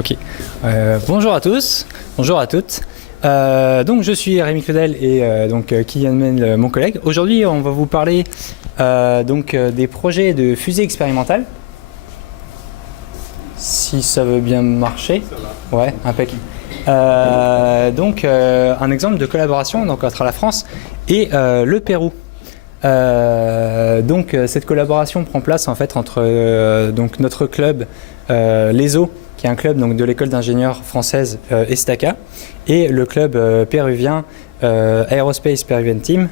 Ok. Bonjour à tous, bonjour à toutes. Donc je suis Rémi Claudel et Kylian Mel, mon collègue. Aujourd'hui, on va vous parler des projets de fusée expérimentale. Si ça veut bien marcher. Ça va. Ouais, impeccable. Un exemple de collaboration entre la France et le Pérou. Cette collaboration prend place en fait entre notre club l'ESO, qui est un club de l'école d'ingénieurs française ESTACA, et le club péruvien Aerospace Peruvian Team,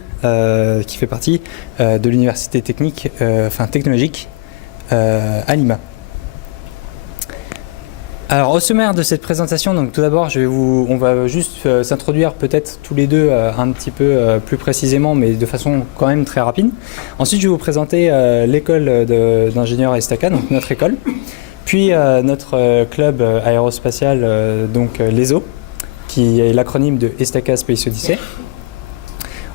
qui fait partie de l'université technologique à Lima. Alors au sommaire de cette présentation, tout d'abord on va juste s'introduire peut-être tous les deux un petit peu plus précisément, mais de façon quand même très rapide. Ensuite je vais vous présenter l'école d'ingénieurs ESTACA, donc notre école, puis notre club aérospatial, l'ESO, qui est l'acronyme de ESTACA Space Odyssey.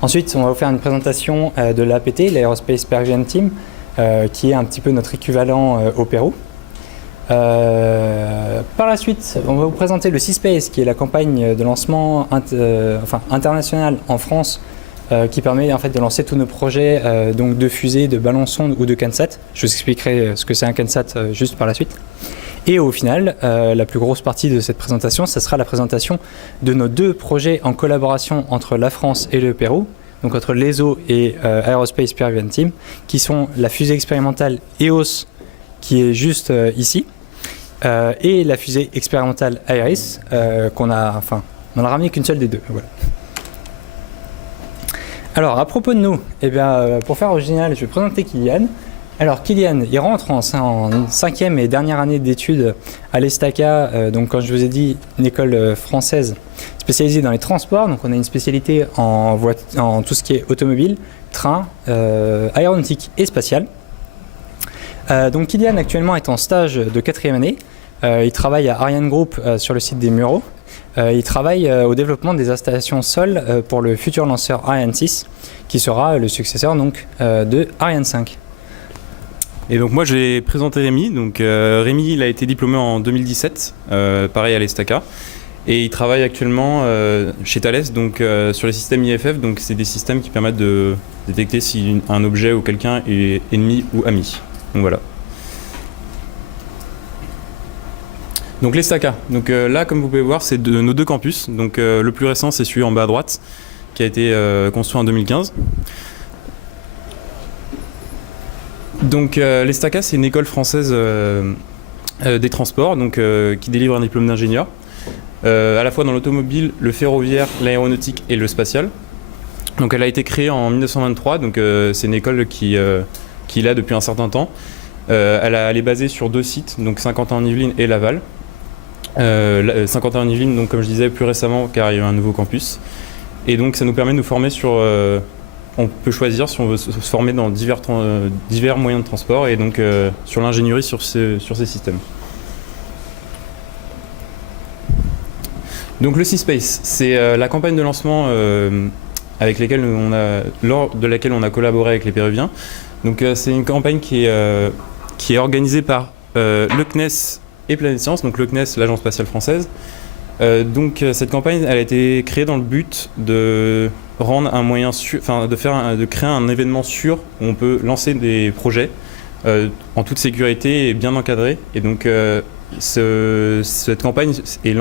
Ensuite on va vous faire une présentation de l'APT, l'Aerospace Peruvian Team, qui est un petit peu notre équivalent au Pérou. Par la suite, on va vous présenter le C-Space, qui est la campagne de lancement internationale en France, qui permet en fait de lancer tous nos projets de fusées, de ballons sondes ou de CANSAT. Je vous expliquerai ce que c'est un CANSAT juste par la suite. Et au final, la plus grosse partie de cette présentation, ça sera la présentation de nos deux projets en collaboration entre la France et le Pérou, donc entre l'ESO et Aerospace Peruvian Team, qui sont la fusée expérimentale EOS, qui est juste ici, et la fusée expérimentale Aeris, on a ramené qu'une seule des deux. Voilà. Alors, à propos de nous, pour faire original, je vais présenter Kylian. Alors, Kylian, il rentre en 5e et dernière année d'études à l'ESTACA, comme je vous ai dit, une école française spécialisée dans les transports. Donc, on a une spécialité en tout ce qui est automobile, train, aéronautique et spatial. Kylian actuellement est en stage de 4e année. Il travaille à Ariane Group sur le site des Mureaux. Il travaille au développement des installations sol pour le futur lanceur Ariane 6, qui sera le successeur de Ariane 5. Et donc moi j'ai présenté Rémi. Rémi il a été diplômé en 2017, pareil à l'ESTACA. Et il travaille actuellement chez Thales, sur les systèmes IFF. Donc c'est des systèmes qui permettent de détecter si un objet ou quelqu'un est ennemi ou ami. Donc voilà. Donc l'ESTACA. Là, comme vous pouvez voir, c'est de nos deux campus. Le plus récent, c'est celui en bas à droite, qui a été construit en 2015. L'ESTACA, c'est une école française des transports, qui délivre un diplôme d'ingénieur, à la fois dans l'automobile, le ferroviaire, l'aéronautique et le spatial. Elle a été créée en 1923. C'est une école qui est là depuis un certain temps. Elle est basée sur deux sites, Saint-Quentin-en-Yvelines et Laval. Saint-Quentin-en-Yvelines, comme je disais, plus récemment, car il y a eu un nouveau campus. Et ça nous permet de nous former sur... on peut choisir si on veut se former dans divers moyens de transport et sur l'ingénierie sur ces systèmes. Le C-Space, c'est la campagne de lancement lors de laquelle on a collaboré avec les Péruviens. C'est une campagne qui est organisée par le CNES et Planète Science, le CNES, l'Agence spatiale française. Cette campagne, elle a été créée dans le but de rendre un moyen sûr, de créer un événement sûr où on peut lancer des projets en toute sécurité et bien encadré. Et cette campagne est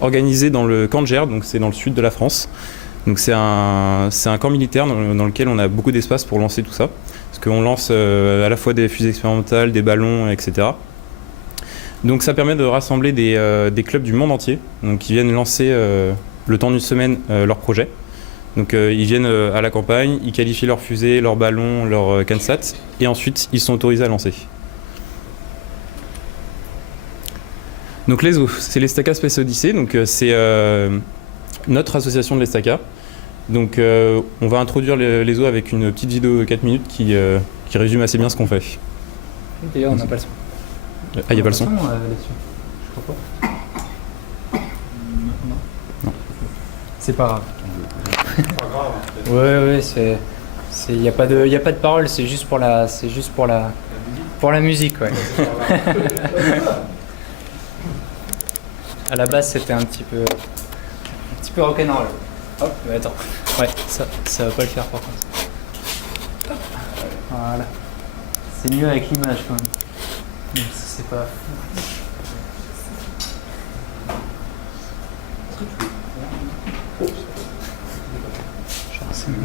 organisée dans le camp de Gerd, c'est dans le sud de la France. C'est un camp militaire dans lequel on a beaucoup d'espace pour lancer tout ça. Parce qu'on lance à la fois des fusées expérimentales, des ballons, etc. Ça permet de rassembler des clubs du monde entier qui viennent lancer le temps d'une semaine leurs projets. Ils viennent à la campagne, ils qualifient leurs fusées, leurs ballons, leurs CANSAT, et ensuite ils sont autorisés à lancer. L'ESO, c'est l'ESTACA Space Odyssey, c'est notre association de l'ESTACA. On va introduire l'ESO avec une petite vidéo de 4 minutes qui résume assez bien ce qu'on fait. D'ailleurs, on n'a pas le son. Ah, il n'y a pas le son là-dessus. Je crois pas. Non. C'est pas grave. C'est pas grave. Ouais, il n'y a pas de parole, c'est juste pour la musique, ouais. À la base, c'était un petit peu rock'n'roll. Hop, mais attends. Ouais, ça va pas le faire par contre. Hop. Voilà. C'est mieux avec l'image quand même. Donc, c'est pas. Genre, c'est mieux.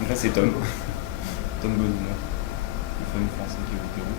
Donc là c'est Tom Godin, le fameux français qui est au Pérou.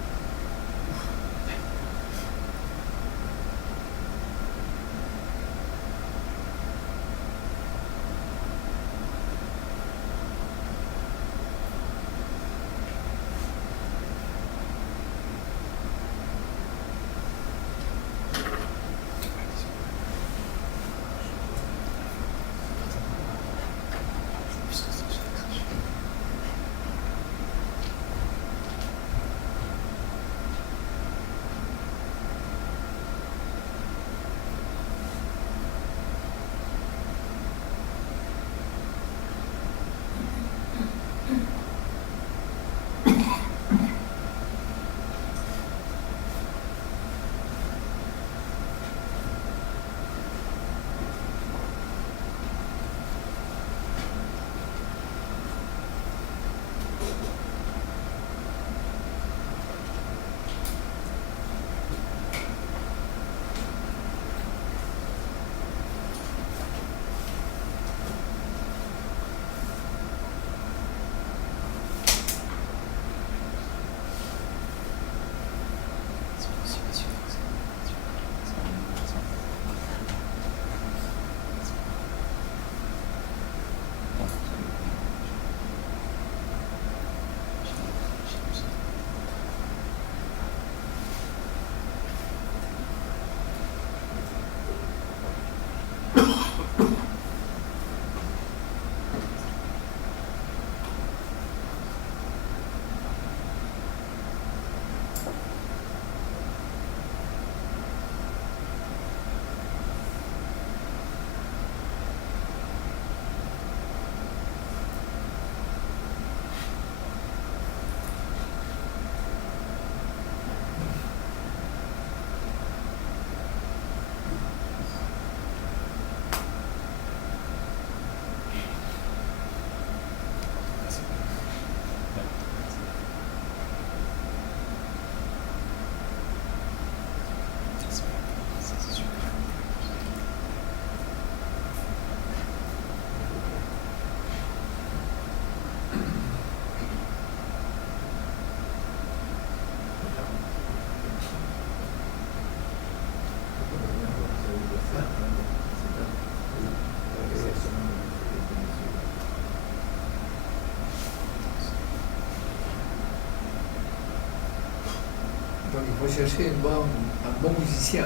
Donc il faut chercher un bon musicien.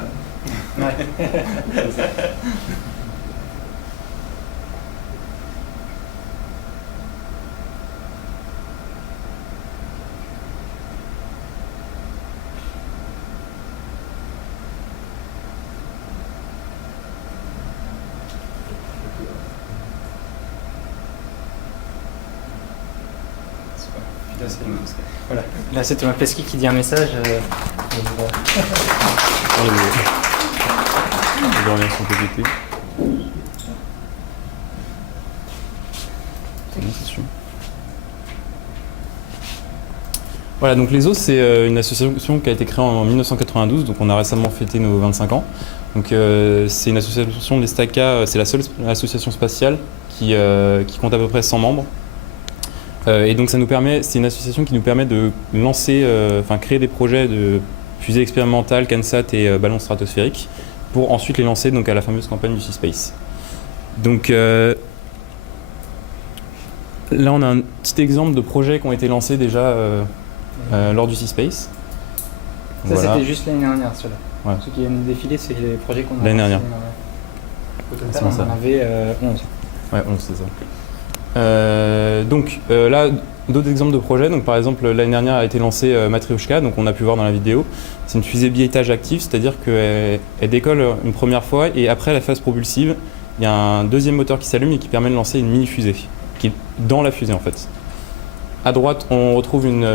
Ouais. Voilà. Là, c'est Thomas Pesquet qui dit un message. Voilà. Je reviens sur PPT. C'est bon, c'est sûr. Voilà, donc les Os, c'est une association qui a été créée en 1992, donc on a récemment fêté nos 25 ans. Donc c'est une association de l'ESTACA, c'est la seule association spatiale qui compte à peu près 100 membres. Et donc c'est une association qui nous permet de lancer, créer des projets de fusées expérimentales, CANSAT et ballons stratosphériques pour ensuite les lancer donc, à la fameuse campagne du C-Space. Donc là on a un petit exemple de projets qui ont été lancés déjà lors du C-Space. Ça c'était juste l'année dernière ceux-là. Ouais. Ceux qui viennent de défiler, c'est les projets qu'on a l'année dernière. Au total on en avait 11. Ouais, 11 c'est ça. Là, d'autres exemples de projets. Donc, par exemple, l'année dernière a été lancée Matryoshka, donc on a pu voir dans la vidéo. C'est une fusée biétage active, c'est-à-dire qu'elle décolle une première fois et après la phase propulsive, il y a un deuxième moteur qui s'allume et qui permet de lancer une mini-fusée, qui est dans la fusée en fait. À droite, on retrouve une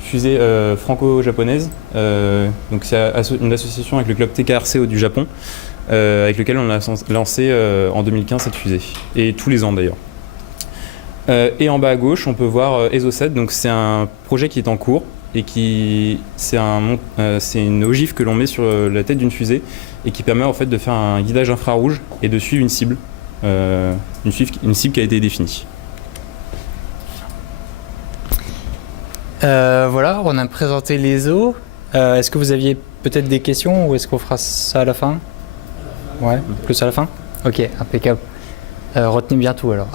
fusée franco-japonaise. Donc c'est une association avec le club TKRC du Japon, avec lequel on a lancé en 2015 cette fusée, et tous les ans d'ailleurs. Et en bas à gauche, on peut voir ESO7, donc c'est un projet qui est en cours et c'est une ogive que l'on met sur la tête d'une fusée et qui permet en fait de faire un guidage infrarouge et de suivre une cible, une cible qui a été définie. Voilà, on a présenté l'ESO. Est-ce que vous aviez peut-être des questions ou est-ce qu'on fera ça à la fin? Ouais, plus à la fin? Ok, impeccable. Retenez bien tout alors.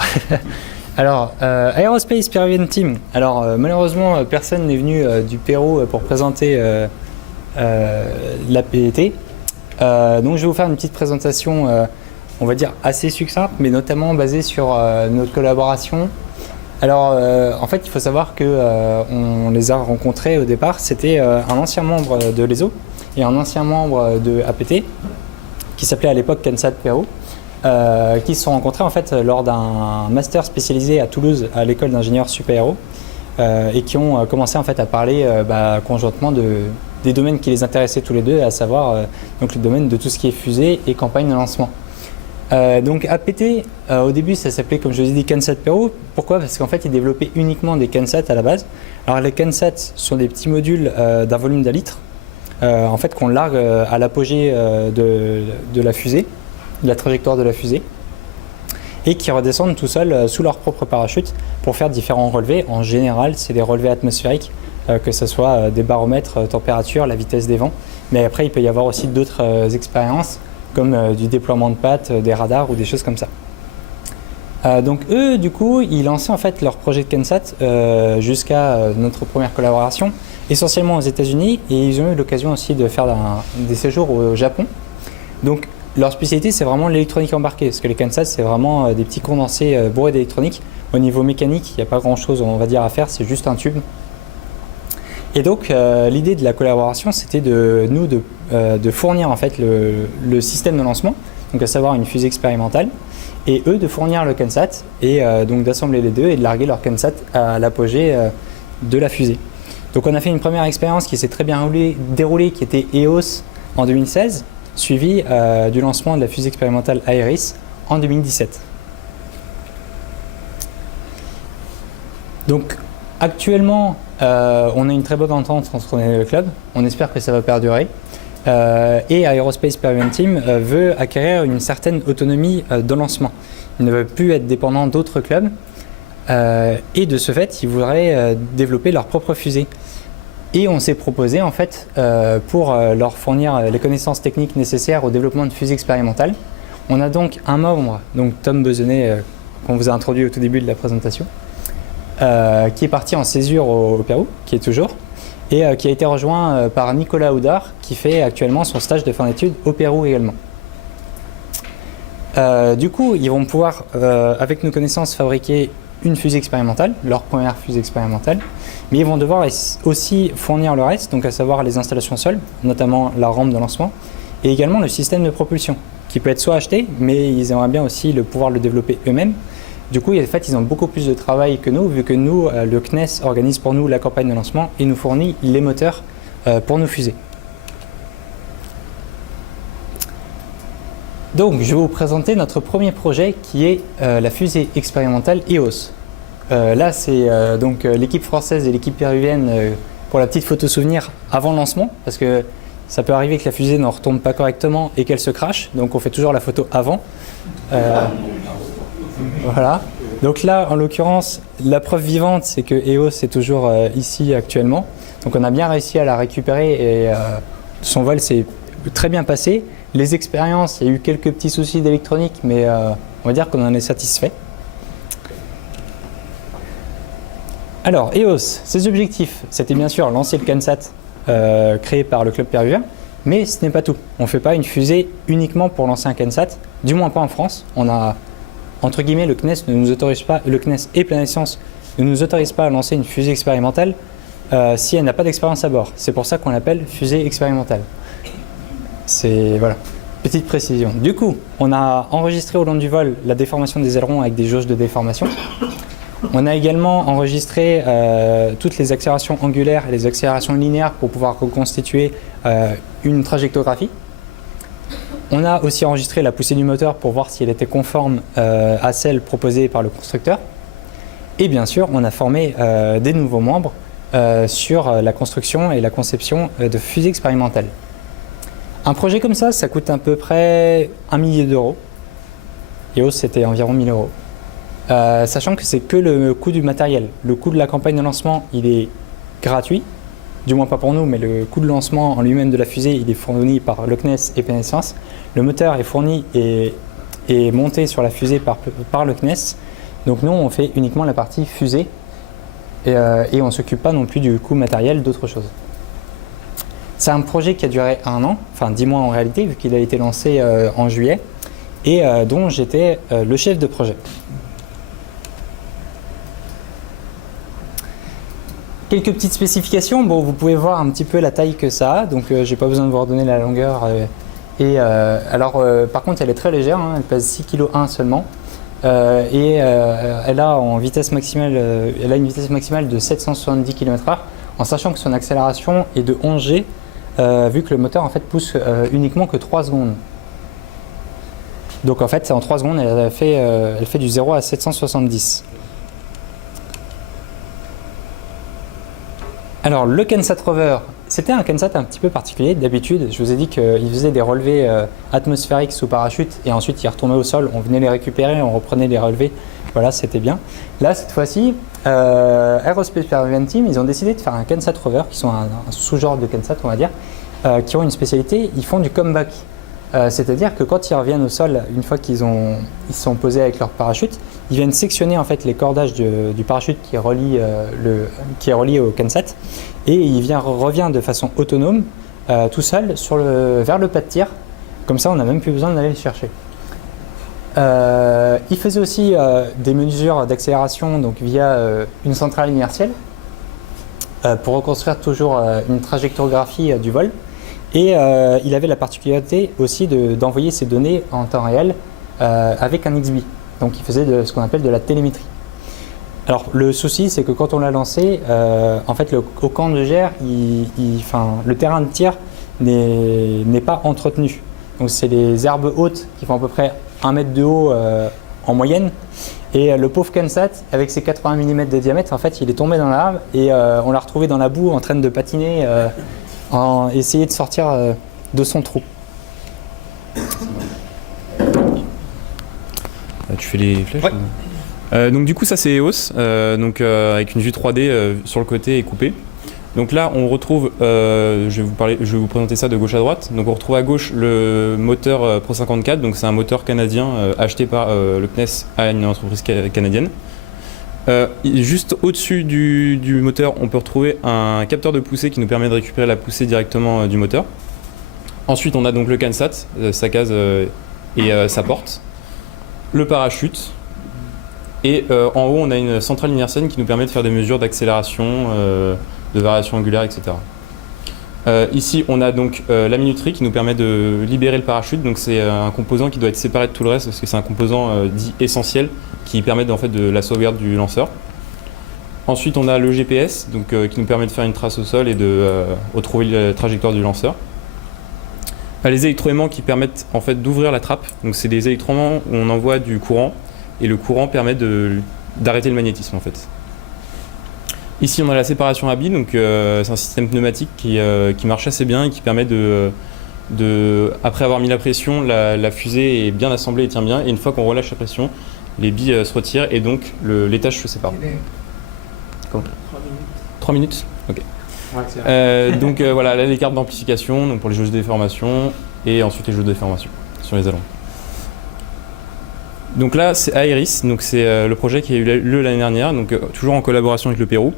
Alors, Aerospace Peruvian Team. Alors, malheureusement, personne n'est venu du Pérou pour présenter l'APT. Donc, je vais vous faire une petite présentation, on va dire, assez succincte, mais notamment basée sur notre collaboration. Alors, en fait, il faut savoir qu'on les a rencontrés au départ. C'était un ancien membre de l'ESO et un ancien membre de APT, qui s'appelait à l'époque CANSAT Pérou. Qui se sont rencontrés en fait lors d'un master spécialisé à Toulouse à l'école d'ingénieurs super-héros et qui ont commencé en fait à parler conjointement des domaines qui les intéressaient tous les deux, à savoir donc le domaine de tout ce qui est fusée et campagne de lancement. Donc APT, au début ça s'appelait comme je vous ai dit CANSAT Pérou. Pourquoi? Parce qu'en fait ils développaient uniquement des CANSAT à la base. Alors les CANSAT sont des petits modules d'un volume d'un litre en fait qu'on largue à l'apogée de la fusée, de la trajectoire de la fusée, et qui redescendent tout seuls sous leur propre parachute pour faire différents relevés. En général, c'est des relevés atmosphériques, que ce soit des baromètres, température, la vitesse des vents. Mais après, il peut y avoir aussi d'autres expériences, comme du déploiement de pattes, des radars ou des choses comme ça. Donc eux, du coup, ils lançaient en fait leur projet de CANSAT jusqu'à notre première collaboration, essentiellement aux États-Unis, et ils ont eu l'occasion aussi de faire des séjours au Japon. Donc leur spécialité, c'est vraiment l'électronique embarquée, parce que les CANSAT, c'est vraiment des petits condensés bourrés d'électronique. Au niveau mécanique, il n'y a pas grand-chose, on va dire, à faire, c'est juste un tube. Et donc, l'idée de la collaboration, c'était de fournir en fait le système de lancement, donc à savoir une fusée expérimentale, et eux de fournir le CANSAT, et donc d'assembler les deux et de larguer leur CANSAT à l'apogée de la fusée. Donc on a fait une première expérience qui s'est très bien déroulée, qui était EOS en 2016, suivi du lancement de la fusée expérimentale Aeris en 2017. Donc actuellement, on a une très bonne entente entre les deux clubs, on espère que ça va perdurer. Et Aerospace Peruvian Team veut acquérir une certaine autonomie de lancement. Il ne veut plus être dépendant d'autres clubs et de ce fait, ils voudraient développer leur propre fusée. Et on s'est proposé en fait pour leur fournir les connaissances techniques nécessaires au développement de fusées expérimentales. On a donc un membre, donc Tom Besonnet, qu'on vous a introduit au tout début de la présentation, qui est parti en césure au Pérou, qui est toujours, et qui a été rejoint par Nicolas Houdard, qui fait actuellement son stage de fin d'études au Pérou également. Du coup, ils vont pouvoir, avec nos connaissances, fabriquer une fusée expérimentale, leur première fusée expérimentale, mais ils vont devoir aussi fournir le reste, donc à savoir les installations sol, notamment la rampe de lancement, et également le système de propulsion, qui peut être soit acheté, mais ils aimeraient bien aussi pouvoir le développer eux-mêmes. Du coup, en fait, ils ont beaucoup plus de travail que nous, vu que nous, le CNES organise pour nous la campagne de lancement et nous fournit les moteurs pour nos fusées. Donc, je vais vous présenter notre premier projet qui est la fusée expérimentale EOS. Là, c'est donc l'équipe française et l'équipe péruvienne pour la petite photo souvenir avant le lancement, parce que ça peut arriver que la fusée ne retombe pas correctement et qu'elle se crache, donc on fait toujours la photo avant. Voilà. Donc là, en l'occurrence, la preuve vivante, c'est que EOS est toujours ici actuellement. Donc on a bien réussi à la récupérer et son vol s'est très bien passé. Les expériences, il y a eu quelques petits soucis d'électronique, mais on va dire qu'on en est satisfait. Alors, EOS, ses objectifs, c'était bien sûr lancer le CANSAT créé par le club péruvien, mais ce n'est pas tout. On ne fait pas une fusée uniquement pour lancer un CANSAT, du moins pas en France. On a, entre guillemets, le CNES ne nous autorise pas, le CNES et Planète Science ne nous autorisent pas à lancer une fusée expérimentale si elle n'a pas d'expérience à bord. C'est pour ça qu'on l'appelle fusée expérimentale. C'est, voilà, petite précision. Du coup, on a enregistré au long du vol la déformation des ailerons avec des jauges de déformation. On a également enregistré toutes les accélérations angulaires et les accélérations linéaires pour pouvoir reconstituer une trajectographie. On a aussi enregistré la poussée du moteur pour voir si elle était conforme à celle proposée par le constructeur. Et bien sûr, on a formé des nouveaux membres sur la construction et la conception de fusées expérimentales. Un projet comme ça coûte à peu près 1 million d'euros. EOS, c'était environ 1 000 euros. Sachant que c'est que le coût du matériel. Le coût de la campagne de lancement, il est gratuit, du moins pas pour nous, mais le coût de lancement en lui-même de la fusée, il est fourni par le CNES et Planète Science. Le moteur est fourni et monté sur la fusée par le CNES. Donc nous, on fait uniquement la partie fusée et on ne s'occupe pas non plus du coût matériel d'autre chose. C'est un projet qui a duré 1 an, enfin 10 mois en réalité, vu qu'il a été lancé en juillet, et dont j'étais le chef de projet. Quelques petites spécifications, bon, vous pouvez voir un petit peu la taille que ça a, donc j'ai pas besoin de vous redonner la longueur. Par contre, elle est très légère, hein, elle pèse 6,1 kg seulement, et elle a une vitesse maximale de 770 km/h, en sachant que son accélération est de 11 G, vu que le moteur en fait pousse uniquement que 3 secondes. Donc en fait, en 3 secondes, elle fait du 0 à 770. Alors le CANSAT Rover, c'était un CANSAT un petit peu particulier. D'habitude, je vous ai dit qu'il faisait des relevés atmosphériques sous parachute et ensuite il retournait au sol, on venait les récupérer, on reprenait les relevés, voilà, c'était bien. Là, cette fois-ci, Aerospace Peruvian Team, ils ont décidé de faire un CANSAT Rover, qui sont un sous-genre de CANSAT, on va dire, qui ont une spécialité, ils font du comeback. C'est-à-dire que quand ils reviennent au sol, une fois qu'ils sont posés avec leur parachute, ils viennent sectionner en fait les cordages du parachute qui est relié au CANSAT et il revient de façon autonome, tout seul, vers le plat de tir. Comme ça, on n'a même plus besoin d'aller le chercher. Il faisait aussi des mesures d'accélération donc via une centrale inertielle pour reconstruire toujours une trajectographie du vol. Et il avait la particularité aussi d'envoyer ces données en temps réel avec un XBee. Donc il faisait ce qu'on appelle de la télémétrie. Alors le souci, c'est que quand on l'a lancé, en fait au camp de Gers, le terrain de tir n'est pas entretenu. Donc c'est les herbes hautes qui font à peu près 1 mètre de haut en moyenne. Et le pauvre CANSAT, avec ses 80 mm de diamètre, en fait il est tombé dans l'arbre et on l'a retrouvé dans la boue en train de patiner. Essayer de sortir de son trou. Tu fais les flèches Ouais. Donc du coup ça c'est EOS, avec une vue 3D sur le côté et coupée. Donc là on retrouve, je vais vous présenter ça de gauche à droite. Donc on retrouve à gauche le moteur Pro 54, donc c'est un moteur canadien acheté par le CNES à une entreprise canadienne. Juste au-dessus du moteur, on peut retrouver un capteur de poussée qui nous permet de récupérer la poussée directement du moteur. Ensuite, on a donc le CANSAT, sa case et sa porte, le parachute, et en haut, on a une centrale inertielle qui nous permet de faire des mesures d'accélération, de variation angulaire, etc. Ici, on a donc la minuterie qui nous permet de libérer le parachute. Donc c'est un composant qui doit être séparé de tout le reste parce que c'est un composant dit essentiel qui permet en fait de la sauvegarde du lanceur. Ensuite, on a le GPS donc, qui nous permet de faire une trace au sol et de retrouver la trajectoire du lanceur. Les électroaimants qui permettent en fait d'ouvrir la trappe. Donc c'est des électroaimants où on envoie du courant et le courant permet d'arrêter le magnétisme en fait. Ici, on a la séparation à billes, donc c'est un système pneumatique qui marche assez bien et qui permet après avoir mis la pression, la fusée est bien assemblée et tient bien. Et une fois qu'on relâche la pression, les billes se retirent et donc l'étage se sépare. Il est Comment 3 minutes. 3 minutes. Ok. Donc voilà, là les cartes d'amplification donc pour les jauges de déformation et ensuite les jauges de déformation sur les allons. Donc là c'est Aeris, donc c'est le projet qui a eu lieu l'année dernière, donc toujours en collaboration avec le Pérou.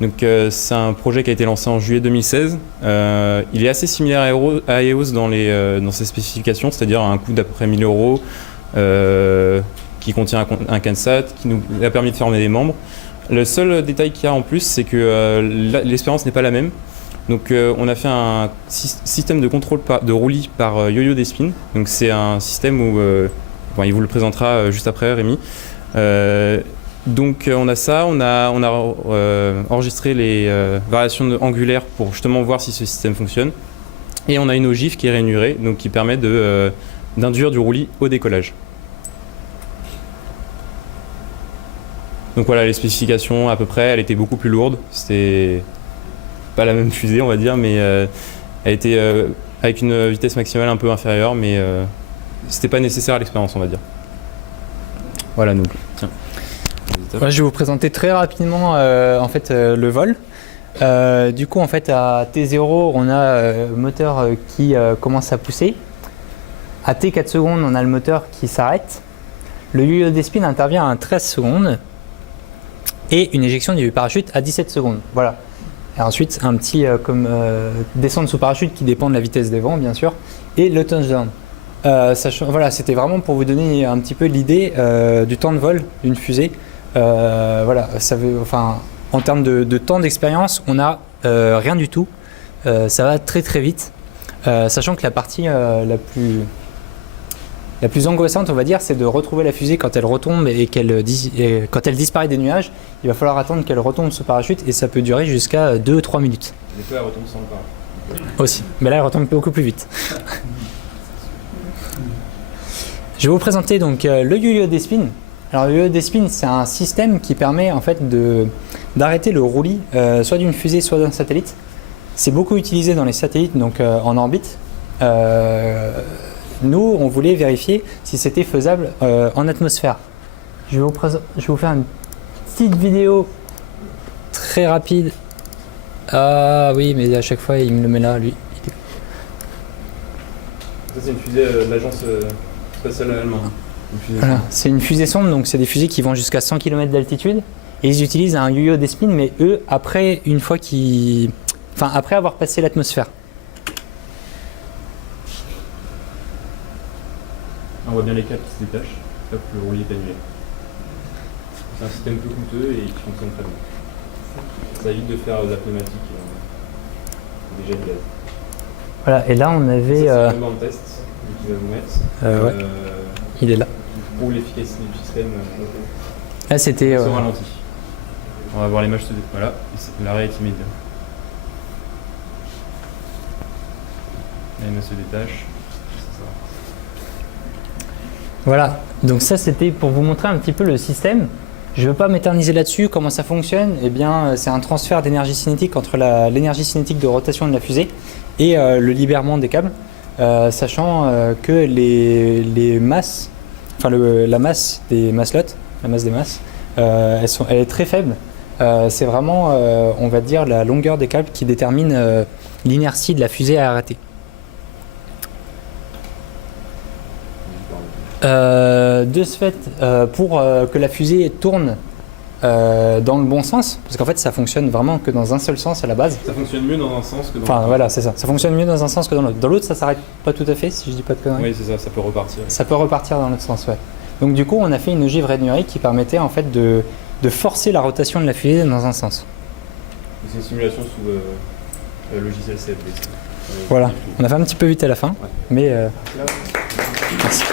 Donc c'est un projet qui a été lancé en juillet 2016. Il est assez similaire à EOS dans ses spécifications, c'est-à-dire un coût d'à peu près 1 000 €, qui contient un CANSAT, qui nous a permis de former des membres. Le seul détail qu'il y a en plus, c'est que l'expérience n'est pas la même. Donc on a fait un système de contrôle de roulis par Yo-Yo Despin. Donc c'est un système où, il vous le présentera juste après, Rémi. Donc on a ça, on a enregistré les variations angulaires pour justement voir si ce système fonctionne. Et on a une ogive qui est rainurée, donc qui permet d'induire du roulis au décollage. Donc voilà les spécifications à peu près, elle était beaucoup plus lourde, c'était pas la même fusée on va dire, mais elle était avec une vitesse maximale un peu inférieure, mais c'était pas nécessaire à l'expérience on va dire. Voilà donc, tiens. Ouais, je vais vous présenter très rapidement le vol. Du coup en fait à T0 on a le moteur qui commence à pousser. À T4 secondes on a le moteur qui s'arrête. Le Yo-Yo Despin intervient à 13 secondes. Et une éjection du parachute à 17 secondes. Voilà. Et ensuite, un petit descente sous parachute qui dépend de la vitesse des vents, bien sûr, et le touchdown. Voilà, c'était vraiment pour vous donner un petit peu l'idée du temps de vol d'une fusée. Voilà, en termes de temps d'expérience, on n'a rien du tout. Ça va très très vite, sachant que la partie la plus angoissante, on va dire, c'est de retrouver la fusée quand elle retombe et quand elle disparaît des nuages. Il va falloir attendre qu'elle retombe sous parachute et ça peut durer jusqu'à 2-3 minutes. Des fois, elle retombe sans le parachute. Aussi, mais là, elle retombe beaucoup plus vite. Je vais vous présenter donc le Yo-Yo Despin. Alors, le Yo-Yo Despin, c'est un système qui permet en fait d'arrêter le roulis soit d'une fusée, soit d'un satellite. C'est beaucoup utilisé dans les satellites, donc en orbite. Nous, on voulait vérifier si c'était faisable en atmosphère. Je vais vous faire une petite vidéo très rapide. Ah oui, mais à chaque fois, il me le met là, lui. Ça, c'est une fusée de l'agence spatiale allemande. Voilà, c'est une fusée sonde, donc c'est des fusées qui vont jusqu'à 100 km d'altitude. Et ils utilisent un Yo-Yo Despin, mais eux, après avoir passé l'atmosphère. On voit bien les câbles qui se détachent, hop, le roulis est annulé. C'est un système peu coûteux et qui fonctionne très bien. Ça évite de faire de la pneumatique et des jets de gaz. Voilà, et là on avait. Ça, c'est le bande test qui va vous mettre. Ouais. Il est là. Pour l'efficacité du système. Là c'était. Au ralenti. On va voir l'image se détacher. Voilà, l'arrêt est immédiat. L'image se détache. Voilà, donc ça c'était pour vous montrer un petit peu le système. Je ne veux pas m'éterniser là-dessus, comment ça fonctionne. Eh bien, c'est un transfert d'énergie cinétique entre l'énergie cinétique de rotation de la fusée et le libèrement des câbles, sachant que les masses, la masse des maslots, la masse des masses, elle est très faible. C'est vraiment, on va dire, la longueur des câbles qui détermine l'inertie de la fusée à arrêter. De ce fait, pour que la fusée tourne dans le bon sens, parce qu'en fait ça fonctionne vraiment que dans un seul sens à la base. Ça fonctionne mieux dans un sens que dans l'autre. Enfin voilà, c'est ça. Ça fonctionne mieux dans un sens que dans l'autre. Dans l'autre, ça s'arrête pas tout à fait, si je dis pas de conneries. Oui, c'est ça, ça peut repartir. Ça peut repartir dans l'autre sens, ouais. Donc du coup, on a fait une ogive rainurée qui permettait en fait de forcer la rotation de la fusée dans un sens. C'est une simulation sous logiciel CFD. Voilà, on a fait un petit peu vite à la fin, ouais. mais merci.